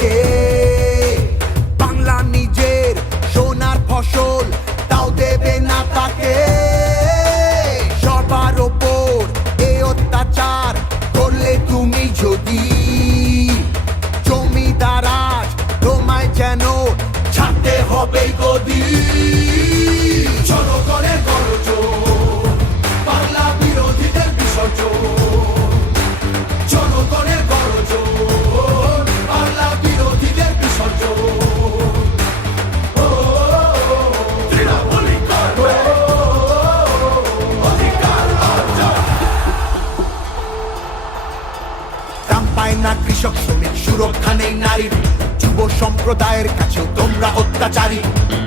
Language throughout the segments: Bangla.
থাকে। বাংলা নিজের সোনার ফসল, তাও দেবে না তাকে। সবার ওপর এ অত্যাচার করলে তুমি যদি, জমিদার আজ তোমায় যেন ছাড়তে হবে গদি। জনগণের গর্জন, বাংলা বিরোধীদের বিসর্জন। জনগণের গর্জন, বাংলা বিরোধীদের বিসর্জন। দাম পায় না কৃষক শ্রমিক, সুরক্ষা নেই নারীর। যুব সম্প্রদায়ের কাছেও তোমরা অত্যাচারী।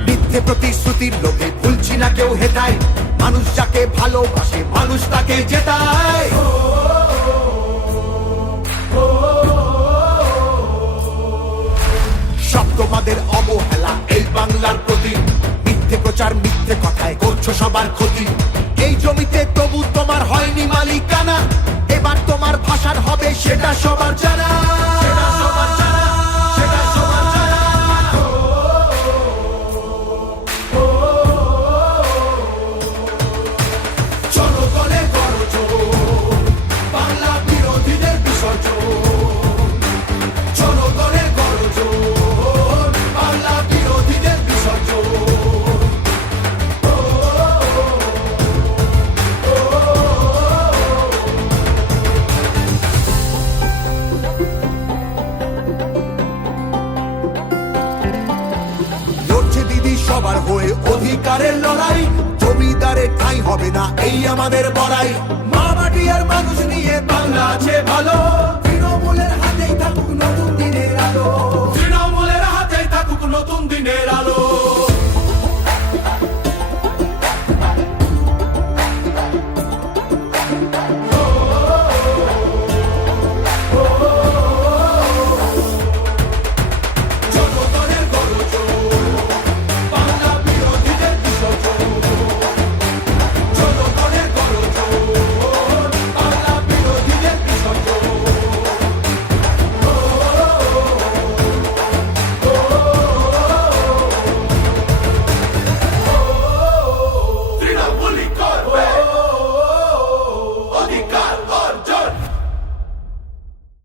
মিথ্যে প্রতিশ্রুতির লোভে ভুলছি না কেউ হেথায়। মানুষ যাকে ভালোবাসে মানুষ তাকে জেতায়। সব তোমাদের অবহেলা এই বাংলার প্রতি। মিথ্যে প্রচার মিথ্যে কথায় করছো সবার ক্ষতি। এই জমিতে তবু তোমার হয়নি মালিকানা। এবার তোমার ভাষার হবে সেটা সবার জানা। সেটা সবার জানা, সেটা সবার জানা। জনগণের গর্জন, বাংলা বিরোধীদের বিসর্জন। জনগণের গর্জন, বাংলা বিরোধীদের বিসর্জন। লড়ছে দিদি সবার হয়ে অধিকারের লড়াই। জমিদারের ঠাঁই হবে না এই আমাদের বড়াই। মা মাটি আর মানুষ নিয়ে বাংলা আছে ভালো। তৃণমূলের হাতেই থাকুক নতুন